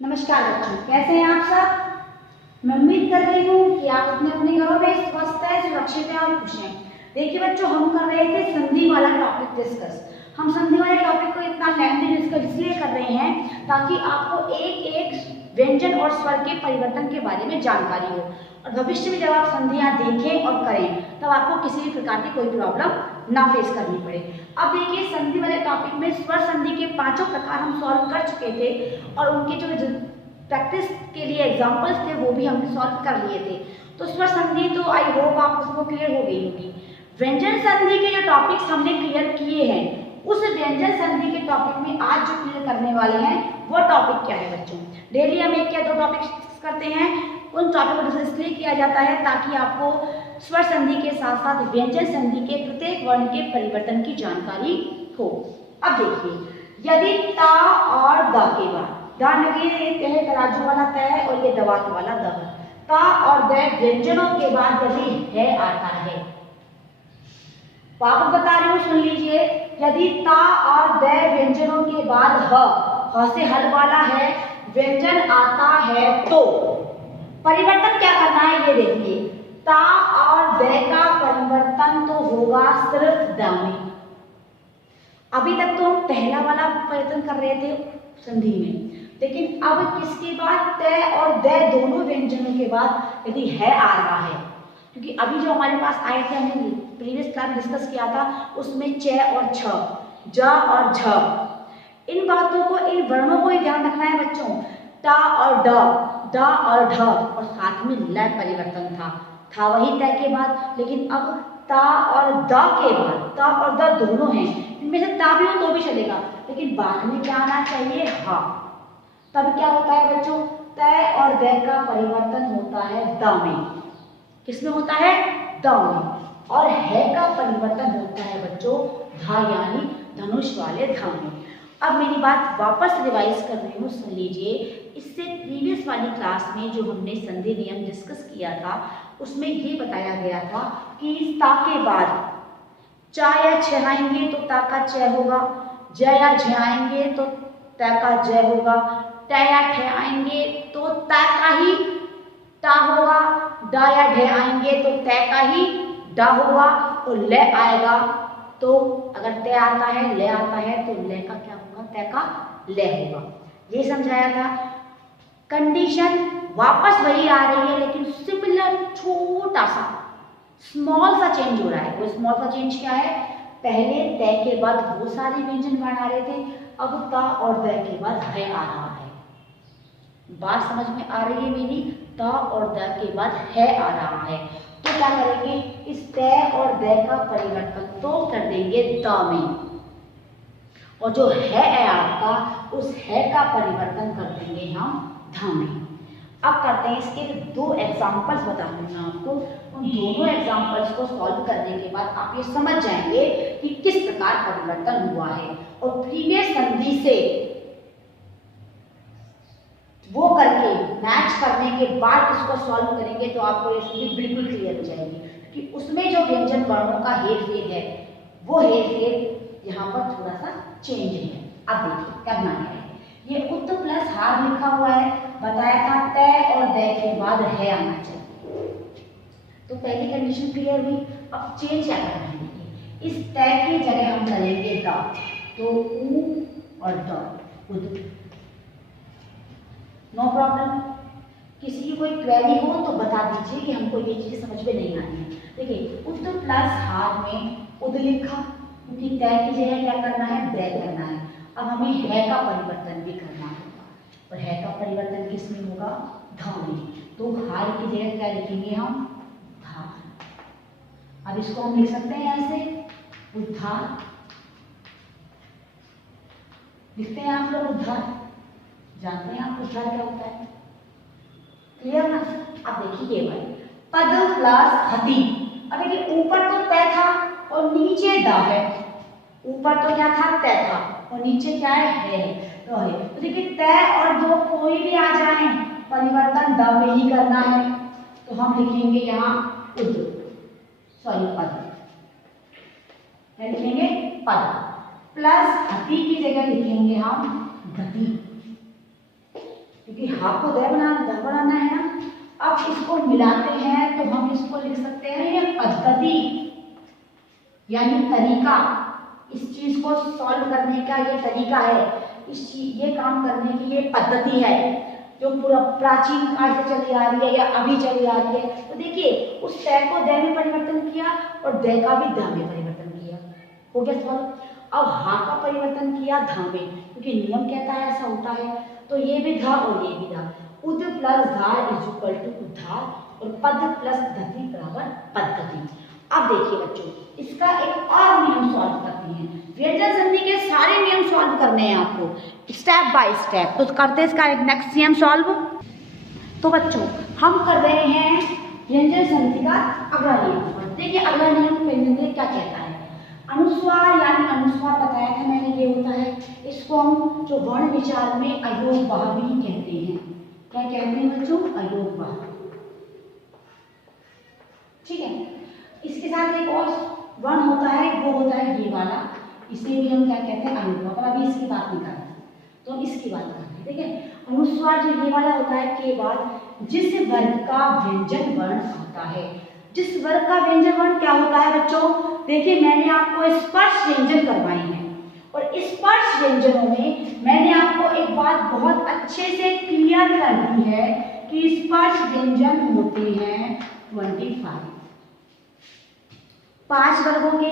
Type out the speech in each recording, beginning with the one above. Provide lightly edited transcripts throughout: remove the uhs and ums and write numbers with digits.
नमस्कार बच्चों, कैसे हैं आप सब। मैं उम्मीद कर रही हूँ कि आप अपने अपने घरों में स्वस्थ हैं, सुरक्षित हैं और खुश हैं। देखिए बच्चों, हम कर रहे थे संधि वाला टॉपिक डिस्कस। हम संधि वाले टॉपिक को इतना लेंथी डिस्कस इसलिए कर रहे हैं ताकि आपको एक एक व्यंजन और स्वर के परिवर्तन के बारे में जानकारी हो और भविष्य में जब आप संधियां देखें और करें तब आपको किसी भी प्रकार की कोई प्रॉब्लम ना फेस करनी पड़े। अब देखिए, संधि वाले टॉपिक में स्वर संधि के 5 प्रकार हम सॉल्व कर चुके थे और उनके जो प्रैक्टिस के लिए एग्जाम्पल्स थे वो भी हमने सॉल्व कर लिए थे। तो स्वर संधि तो आई होप आपको सबको क्लियर हो गई होगी। व्यंजन संधि के जो टॉपिक्स हमने क्लियर किए हैं, उस व्यंजन संधि के टॉपिक में आज जो क्लियर करने वाले हैं वो टॉपिक क्या है बच्चों। डेली हम एक या दो टॉपिक्स करते हैं, उन टॉपिक को डिस्कस इसलिए किया जाता है ताकि आपको स्वर संधि के साथ साथ व्यंजन संधि के प्रत्येक वर्ण के परिवर्तन की जानकारी हो। अब देखिए, यदि ता और द के बाद, ध्यान रखिए ये है तराजू वाला त है और ये दवात वाला द है। ता और द व्यंजनों के बाद यदि है आता है, वापस बता रही हूँ, सुन लीजिए। यदि ता और द व्यंजनों के बाद ह से हल वाला है व्यंजन आता है तो परिवर्तन क्या करना है ये देखिए। ता और द का परिवर्तन तो होगा सिर्फ द में। अभी तक तो हम पहला वाला परिवर्तन कर रहे थे संधि में, लेकिन अब किसके बाद, त और द दोनों व्यंजनों के बाद यदि है आ रहा है, क्योंकि अभी जो हमारे पास आए थे हमने प्रीवियस क्लास डिस्कस किया था उसमें च और छ, ज और झ, इन बातों को, इन वर्णों को ही ध्यान रखना है बच्चों। टा और ड, ड और ढ और साथ में ल परिवर्तन था वही त के बाद, लेकिन अब ता और द के बाद, ता और द दोनों हैं, इनमें से ता भी हो तो भी चलेगा, लेकिन बाद में क्या आना चाहिए, हा। तब क्या होता है बच्चों, त और द का परिवर्तन होता है द में। किसमें होता है, द में। और है का परिवर्तन होता है बच्चों धा, यानी धनुष वाले धा में। अब मेरी बात वापस रिवाइज कर रही हूँ, सुन लीजिए। इससे प्रीवियस वाली क्लास में जो हमने संधि नियम डिस्कस किया था उसमें ये बताया गया था कि ता के बाद चा या छ आएंगे तो ता का च होगा, ज या झ आएंगे तो ता का ज होगा, ट या ठ आएंगे तो ता का ही टा होगा, ड या ढ आएंगे तो त का ही ड होगा, और ल आएगा तो अगर त आता है, ल आता है तो ल का क्या होगा, त का ल होगा। ये समझाया था। कंडीशन वापस वही आ रही है, लेकिन सिमिलर छोटा सा स्मॉल सा चेंज हो रहा है। वो स्मॉल सा चेंज क्या है, पहले त के बाद वो सारे व्यंजन वर्ण आ रहे थे, अब ता और द के बाद है आ रहा है। बात समझ में आ रही है मेरी, ता और द के बाद है आ रहा है, तो क्या करेंगे, इस त और द का परिवर्तन तो कर देंगे द में, और जो है आपका उस है का परिवर्तन कर देंगे हम ध में। अब करते हैं इसके दो एग्जाम्पल्स बता दूंगा आपको। उन दोनों एग्जाम्पल्स को सॉल्व करने के बाद आप ये समझ जाएंगे कि किस प्रकार परिवर्तन हुआ है, और प्रीवियस संधि से वो करके मैच करने के बाद इसको सॉल्व करेंगे तो आपको ये संधि बिल्कुल क्लियर हो जाएगी, क्योंकि उसमें जो व्यंजन वर्णों का हेरफेर है वो हेरफेर यहाँ पर थोड़ा सा चेंज है। अब देखिए करना क्या है, ये उत प्लस हार लिखा हुआ है, बताया था त और द के बाद है आना चाहिए, तो पहली कंडीशन क्लियर हुई। अब चेंज क्या करना है, इस त की जगह हम करेंगे द, तो उ और द, उद, नो प्रॉब्लम। किसी की कोई क्वेरी हो तो बता दीजिए कि हमको ये चीज समझ में नहीं आती है। देखिए उत प्लस हार में उद लिखा, क्योंकि त की जगह क्या करना है, द करना है। अब हमें है का परिवर्तन भी करना होगा, और है का परिवर्तन किस में होगा, ध में, तो हार की जगह क्या लिखेंगे हम, धा। अब इसको हम लिख सकते हैं ऐसे, उद्धार लिखते हैं आप लोग, उद्धार जानते हैं आप उद्धार क्या होता है, क्लियर ना। अब देखिए ये भाई पद प्लस हति। अब देखिए ऊपर तो त था और नीचे द है, ऊपर तो क्या था, त था और नीचे क्या है, तो है। तो देखिए त और दो कोई भी आ जाए परिवर्तन द में ही करना है, तो हम लिखेंगे यहाँ उद, सॉरी पद, लिखेंगे पद, प्लस हति की जगह लिखेंगे हम गति, हा को द बनाना है ना। अब इसको मिलाते हैं तो हम इसको लिख सकते हैं ये पद्धति यानी तरीका, इस चीज को सॉल्व करने का ये तरीका है, ये काम करने की ये पद्धति है जो पूरा प्राचीन काल से चली आ रही है या अभी चली आ रही है। तो देखिए उस तय को द में परिवर्तन किया और द का भी ध में परिवर्तन किया, हो गया सॉल्व। अब हा का परिवर्तन किया ध में, क्योंकि नियम कहता है ऐसा होता है। तो ये भी ध और ये भी ध, उद प्लस धार इज इक्वल टू उद्धार और पद प्लस धति बराबर पद्धति। अब देखिए बच्चों, इसका एक और नियम सॉल्व करते हैं। व्यंजन संधि के सारे नियम सॉल्व करने हैं आपको स्टेप बाय स्टेप। तो करते हैं इसका एक नेक्स्ट नियम सॉल्व। तो बच्चों हम कर रहे हैं व्यंजन संधि का अगला नियम। देखिए अगला नियम व्यंजन संधि क्या कहता है। अनुस्वार यानी अनुस्वार बताया था मैंने, ये होता है, इसको हम जो वर्ण विचार में अयोगवाह भी कहते हैं। क्या कहते हैं बच्चों? अयोगवाह। ठीक है, इसके साथ एक और वर्ण होता है, वो होता है ये वाला, इसे भी हम क्या कहते हैं? अनुस्वार। पर अभी इसकी बात नहीं कर रहे, तो हम इसकी बात कर रहे हैं। ठीक है, अनुस्वार जो ये वाला होता है के बाद जिस वर्ग का व्यंजन वर्ण आता है। जिस वर्ग का व्यंजन वर्ण क्या होता है बच्चों? देखिए मैंने आपको स्पर्श व्यंजन करवाए हैं और स्पर्श व्यंजनों में मैंने आपको एक बात बहुत अच्छे से क्लियर कर दी है कि स्पर्श व्यंजन होते हैं 25, 5 वर्गों के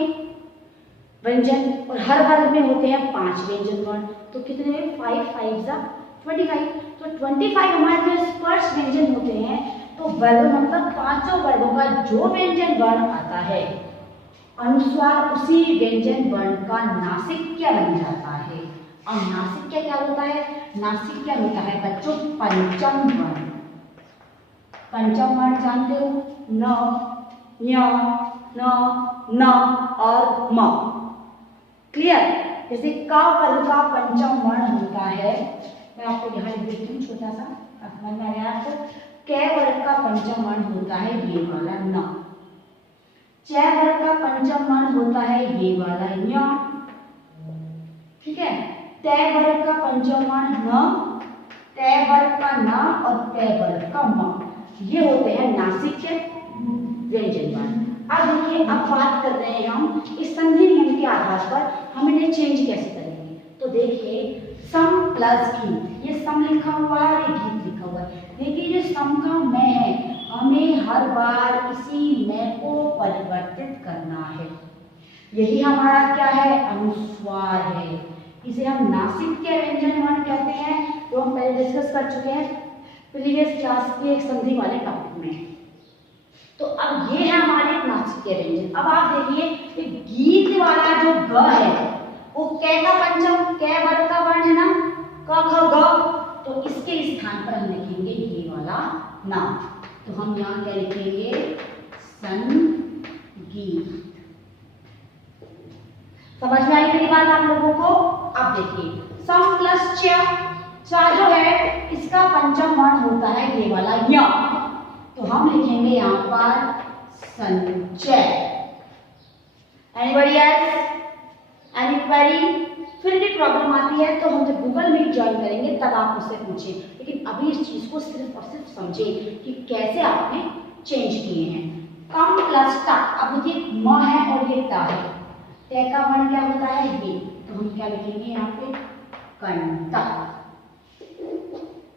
व्यंजन और हर वर्ग में होते हैं 5 व्यंजन वर्ण। तो कितने में 5 5 जा 25। तो 25 हमारे जो स्पर्श व्यंजन होते हैं, तो वर्ग मतलब 5 वर्गों का जो व्यंजन वर्ण आता है अनुस्वार उसी व्यंजन वर्ण का नासिक्य बन जाता है। और नासिक्य क्या होता है? नासिक्य होता है बच्चों पंचम वर्ण। पंचम वर्ण जानते हो? न, ञ, न, और म। क्लियर? जैसे क वर्ग का पंचम वर्ण होता है, मैं आपको यहाँ लिख देती हूँ छोटा सा, समझ में आ गया आपको। क वर्ग का पंचम वर्ण होता है ये वाला न। च वर्ग का पंचम वर्ण होता है ये वाला ञ। ठीक है, त वर्ग का पंचम वर्ण न, त वर्ग का न और त वर्ग का म, ये होते हैं नासिक्य व्यंजन वर्ण। अब देखिए, अब बात कर रहे हैं हम इस संधि नियम के आधार पर हम इन्हें चेंज कैसे करेंगे। तो देखिए सम प्लस गीत, ये सम लिखा हुआ है, ये गीत लिखा हुआ है। देखिए ये सम का मैं है, हमें हर बार इसी मैं को परिवर्तित करना है। यही हमारा क्या है? अनुस्वार है। इसे हम नासिक्य व्यंजन वर्ण कहते हैं, जो हम पहले डिस्कस कर चुके हैं प्रीवियस क्लास के एक संधि वाले टॉपिक में। तो अब ये है हमारे नासिक्य व्यंजन। अब आप देखिए गीत वाला जो ग है वो कै का पंचम, कै वर्ग का वर्ण है ना, क ख ग, तो इसके स्थान पर हम लिखेंगे ये वाला नाम। तो हम यहाँ क्या लिखेंगे? संगीत। समझ में आई मेरी बात आप लोगों को? अब देखिए सम प्लस च, जो है इसका पंचम वर्ण होता है ये वाला य, तो हम लिखेंगे यहाँ पर संचय। Anybody else? Any query? फिर भी प्रॉब्लम आती है तो हम जब गूगल मीट ज्वाइन करेंगे तब आप उससे पूछें, लेकिन अभी इस चीज को सिर्फ और सिर्फ समझें कि कैसे आपने चेंज किए हैं। कम प्लस टा, अब देखिए म है और ये टा है, टे का वर्ण क्या होता है ये, तो हम क्या लिखेंगे यहाँ पे? कंटा।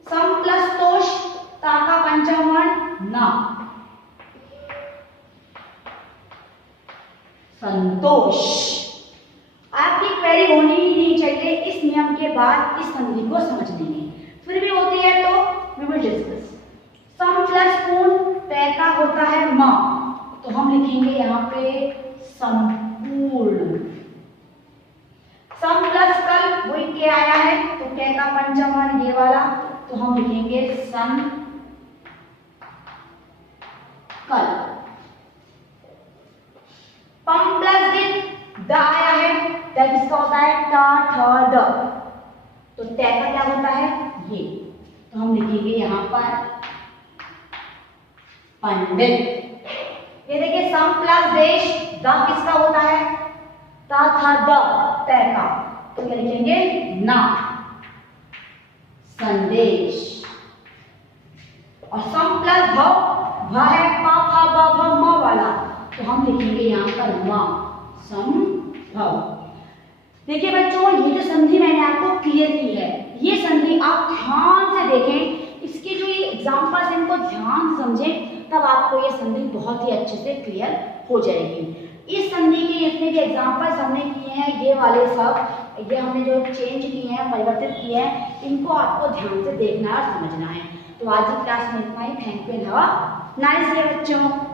सम प्लस तोष, ता का पंचम वर्ण ना, संतोष। आपकी क्वेरी होनी ही नहीं चाहिए इस नियम के बाद इस संधि को समझने में, फिर भी होती है तो वी विल डिस्कस। सम प्लस पूर्ण, तय का होता है म, तो हम लिखेंगे यहाँ पे संपूर्ण। सम प्लस कल, वही के आया है तो के का पंचम वर्ण ये वाला, तो हम लिखेंगे सम कल। पम प्लस गिन, द आया है, द किसका होता है? ट ठ ड, तो ट का क्या होता है? ये, तो हम लिखेंगे यहाँ पर पंडित। ये देखिए सम प्लस देश, द किसका होता है? ता था द, त का, तो क्या लिखेंगे? ना, संदेश। भव, भ है पा फा ब भ म वाला, तो हम लिखेंगे यहाँ पर म, संभव। देखिए बच्चों, ये जो संधि मैंने आपको क्लियर की है, ये संधि आप ध्यान से देखें, इसके जो ये एग्जाम्पल्स इनको ध्यान से समझें, तब आपको ये संधि बहुत ही अच्छे से क्लियर हो जाएगी। इस संधि के जितने भी एग्जाम्पल्स हमने किए हैं, ये वाले सब, ये हमने जो चेंज किए हैं, परिवर्तित किए हैं, इनको आपको ध्यान से देखना और समझना है। तो आज की क्लास में इतना ही। Thank you and have a nice day बच्चों।